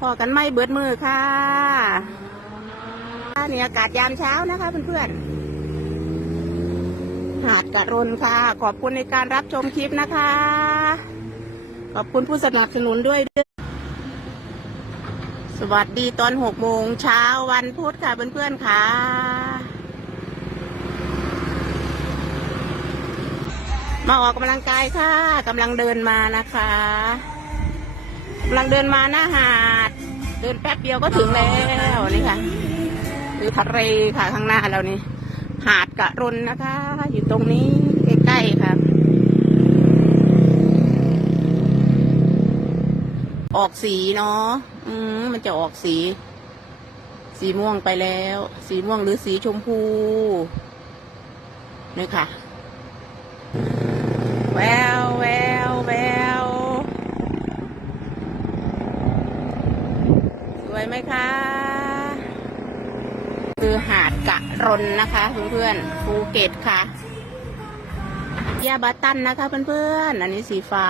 พอกันไม่เบิดมือค่ะนี่อากาศยามเช้านะคะเพื่อนๆ หาดกระรนค่ะ ขอบคุณในการรับชมคลิปนะคะ ขอบคุณผู้สนับสนุนด้วย สวัสดีตอนหกโมงเช้าวันพุธค่ะเพื่อนๆค่ะมาออกกำลังกายค่ะกำลังเดินมานะคะ กำลังเดินมาหน้าหาด เดินแป๊บเดียวก็ถึงแล้วนี่ค่ะคือทะเลค่ะข้างหน้าเรานี่ หาดกะรุนนะคะ อยู่ตรงนี้ใกล้ๆค่ะ ออกสีเนาะอืมมันจะออกสี สีม่วงไปแล้ว สีม่วงหรือสีชมพูนี่ค่ะ แววแววแววส วยไหมคะ คือหาดกะรนนะคะเพื่อนๆภูเก็ตค่ะยาบาตันนะคะเพื่อนๆอันนี้สีฟ้า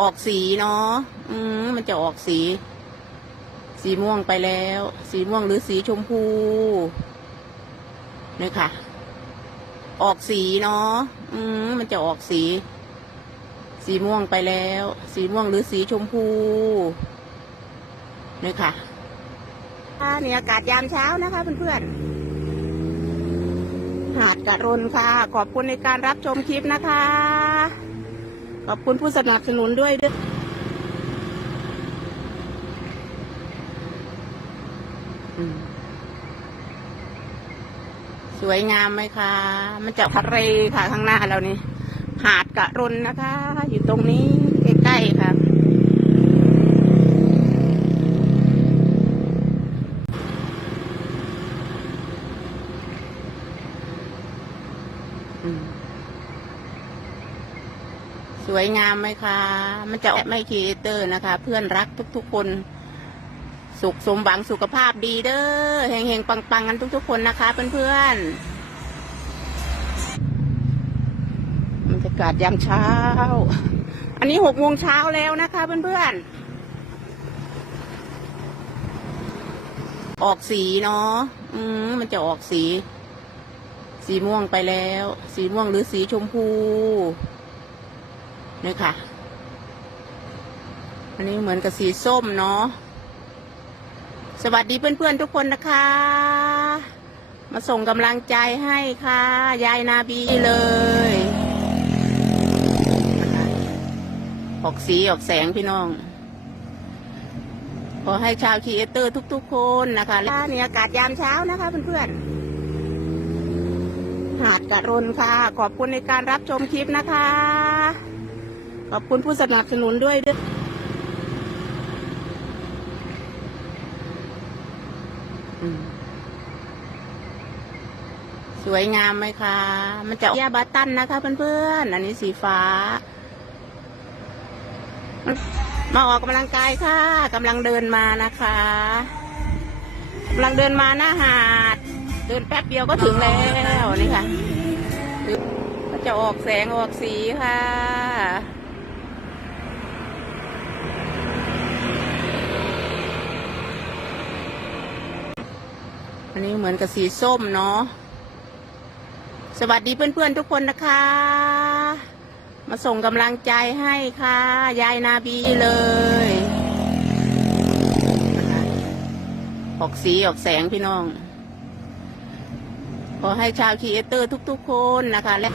ออกสีเนาะอืมมันจะออกสี สีม่วงไปแล้ว สีม่วงหรือสีชมพูนี่ค่ะ ออกสีเนาะอืมมันจะออกสี สีม่วงไปแล้ว สีม่วงหรือสีชมพู นี่ค่ะนี่อากาศยามเช้านะคะเพื่อนๆ หาดกระรนค่ะ ขอบคุณในการรับชมคลิปนะคะ ขอบคุณผู้สนับสนุนด้วยด้วยสวยงามไหมคะ มันจะทะเลค่ะข้างหน้าเรานี่ หาดกระรนนะคะ อยู่ตรงนี้ใกล้ๆค่ะ อืม ส วยงามไหมคะ มันจะไม่คีเตอร์นะคะ เพื่อนรักทุกๆคน สุขสมหวังสุขภาพดีเด้อเฮงๆ ปังๆ กันทุกๆคนนะคะเพื่อนๆบรรยากาศยามเช้า อันนี้หกโมงเช้าแล้วนะคะเพื่อนๆ ออกสีเนาะอืมมันจะออกสี สีม่วงไปแล้ว สีม่วงหรือสีชมพู นี่ค่ะ อันนี้เหมือนกับสีส้มเนาะ สวัสดีเพื่อนๆทุกคนนะคะ มาส่งกำลังใจให้ค่ะ ยายนาบีเลยออกสีออกแสงพี่น้อง ขอให้ชาวคีเอเตอร์ทุกๆคนนะคะนี่อากาศยามเช้านะคะเพื่อนๆหาดกระรนค่ะ ขอบคุณในการรับชมคลิปนะคะ ขอบคุณผู้สนับสนุนด้วยด้วยสวยงามไหมคะ มันจะยาบาตันนะคะเพื่อนๆ อันนี้สีฟ้า มาออกกำลังกายค่ะกำลังเดินมานะคะกำลังเดินมาหน้าหาด เดินแป๊บเดียวก็ถึงแล้วนี่ค่ะ ก็จะออกแสงออกสีค่ะ อันนี้เหมือนกับสีส้มเนาะ สวัสดีเพื่อนๆทุกคนนะคะ มาส่งกำลังใจให้ค่ะ ยายนาบีเลยออกสีออกแสงพี่น้อง ขอให้ชาวคีเอเตอร์ทุกๆคนนะคะและ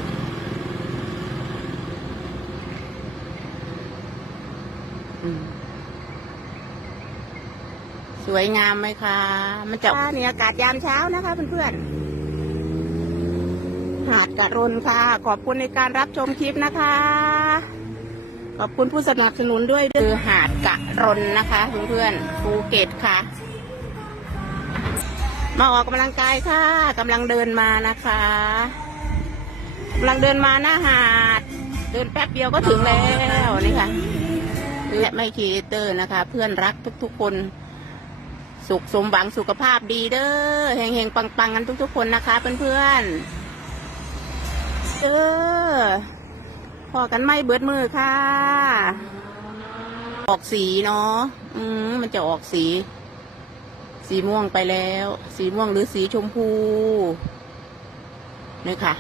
อืม สวยงามไหมคะ มันจะนี่อากาศยามเช้านะคะเพื่อนๆ หาดกะรนค่ะ ขอบคุณในการรับชมคลิปนะคะ ขอบคุณผู้สนับสนุนด้วยคือหาดกะรนนะคะเพื่อนๆ ภูเก็ตค่ะ มาออกกำลังกายค่ะกำลังเดินมานะคะกำลังเดินมาหน้าหาด เดินแป๊บเดียวก็ถึงแล้วนี่ค่ะและไม่คีเตอร์นะคะ เพื่อนรักทุกๆคน สุขสมหวังสุขภาพดีเด้อเฮงๆปังๆกันทุกๆคนนะคะเพื่อนๆเออพอกันไม่เบิดมือค่ะ ออกสีเนาะอืมมันจะออกสี สีม่วงไปแล้ว สีม่วงหรือสีชมพูนี่ค่ะ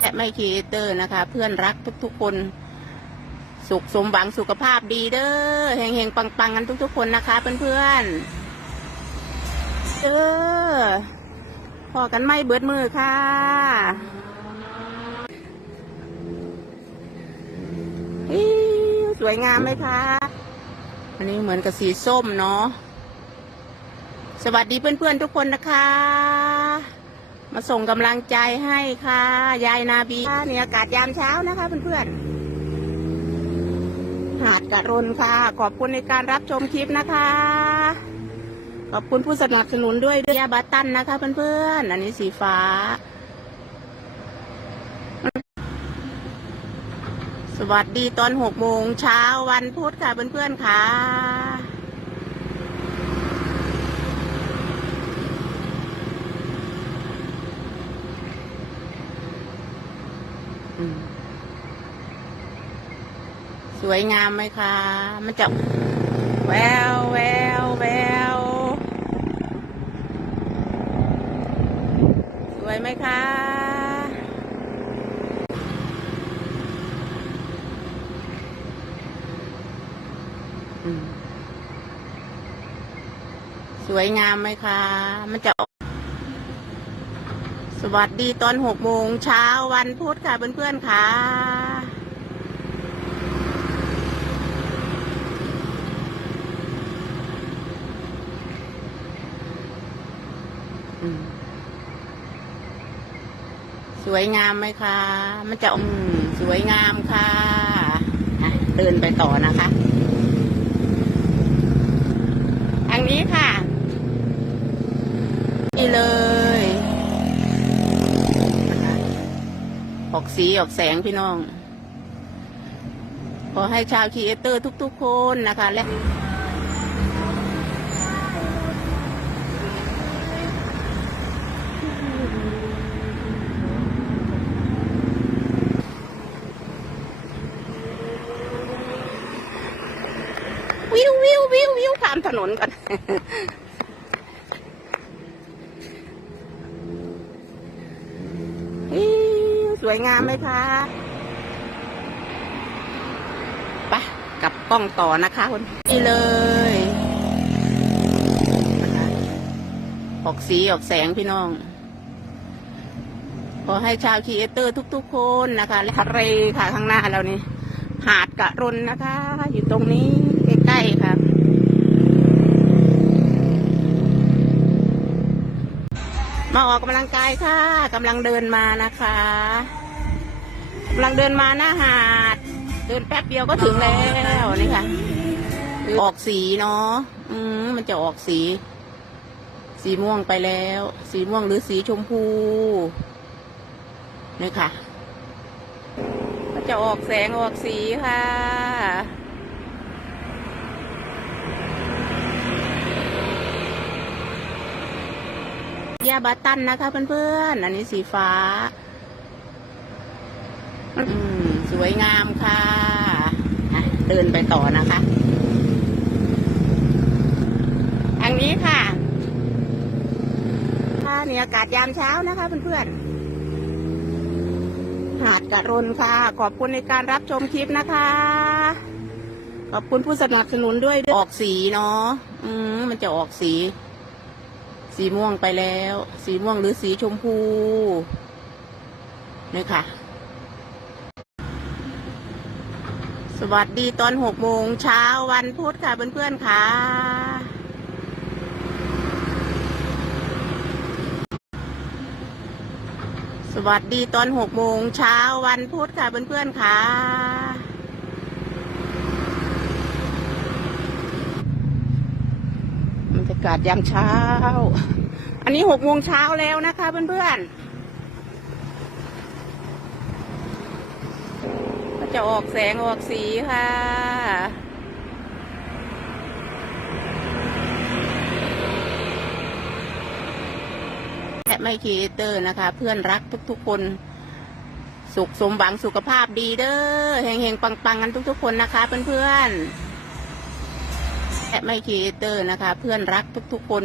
และไม่ครีเอเตอร์นะคะ เพื่อนรักทุกๆคน สุขสมหวังสุขภาพดีเด้อเฮงๆปังๆกันทุก ๆ คนนะคะเพื่อนๆเออพอกันไม่เบิดมือค่ะสวยงามไหมคะ อันนี้เหมือนกับสีส้มเนาะ สวัสดีเพื่อนๆทุกคนนะคะ มาส่งกำลังใจให้ค่ะ ยายนาบีค่ะนี่ยอากาศยามเช้านะคะเพื่อนๆ หาดกะรนค่ะ ขอบคุณในการรับชมคลิปนะคะ ขอบคุณผู้สนับสนุนด้วยเดียบัตตันนะคะ เพื่อนๆ อันนี้สีฟ้า สวัสดีตอนหกโมงเช้าวันพุธค่ะเพื่อนๆค่ะอืม วยงามไหมคะ มันจะแววแววแววสวยไหมคะ สวยงามไหมคะ มันจะ สวัสดีตอนหกโมงเช้าวันพุธค่ะเพื่อนๆค่ะ สวยงามไหมคะ มันจะอืมสวยงามค่ะอะเดินไปต่อนะคะทางนี้ค่ะนี่เลยนะคะออกสีออกแสงพี่น้อง ขอให้ชาวครีเอเตอร์ทุกๆคนนะคะ และ วิววิววิววิวข้ามถนนกันสวยงามไหมคะไปะกลับกล้องต่อนะคะคนนี่เลยออกสีออกแสงพี่น้อง ขอให้ชาวคีเอเตอร์ทุกๆคนนะคะ และทะเลค่ะข้างหน้าเรานี่หาดกะรนนะคะ อยู่ตรงนี้ใกล้ๆค่ะ มาออกกำลังกายค่ะกำลังเดินมานะคะกำลังเดินมาหน้าหาด เดินแป๊บเดียวก็ถึงแล้วนี่ค่ะออกสีเนาะอืมมันจะออกสี สีม่วงไปแล้ว สีม่วงหรือสีชมพูนี่ค่ะ ก็จะออกแสงออกสีค่ะ ยาบาตันนะคะเพื่อนๆ อันนี้สีฟ้า อืม สวยงามค่ะะเดินไปต่อนะคะทางนี้ค่ะค่ะนี่อากาศยามเช้านะคะเพื่อนๆ หาดกระรนค่ะ ขอบคุณในการรับชมคลิปนะคะขอบคุณผู้สนับสนุนด้วยออกสีเนาะ อืม มันจะออกสี สีม่วงไปแล้ว สีม่วงหรือสีชมพูนี่ค่ะ สวัสดีตอนหกโมงเช้าวันพุธค่ะเพื่อนๆค่ะ สวัสดีตอนหกโมงเช้าวันพุธค่ะเพื่อนๆค่ะ รรยากาศยามเช้า อันนี้หกโมงเช้าแล้วนะคะเพื่อนๆก็จะออกแสงออกสีค่ะและไม่คีเอเตอร์นะคะ เพื่อนรักทุกๆคน สุขสมหวังสุขภาพดีเด้อเฮงๆ ปังๆ กันทุกๆ คนนะคะเพื่อนๆ และไม่ครีเอเตอร์นะคะ เพื่อนรักทุกๆคน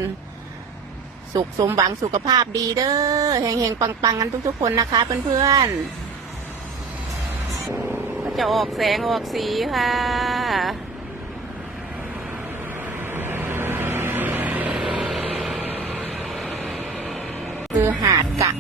สุขสมหวังสุขภาพดีเด้อเฮงๆ ปังๆกันทุกๆคนนะคะเพื่อนๆก็จะออกแสงออกสีค่ะคือหาดเก่า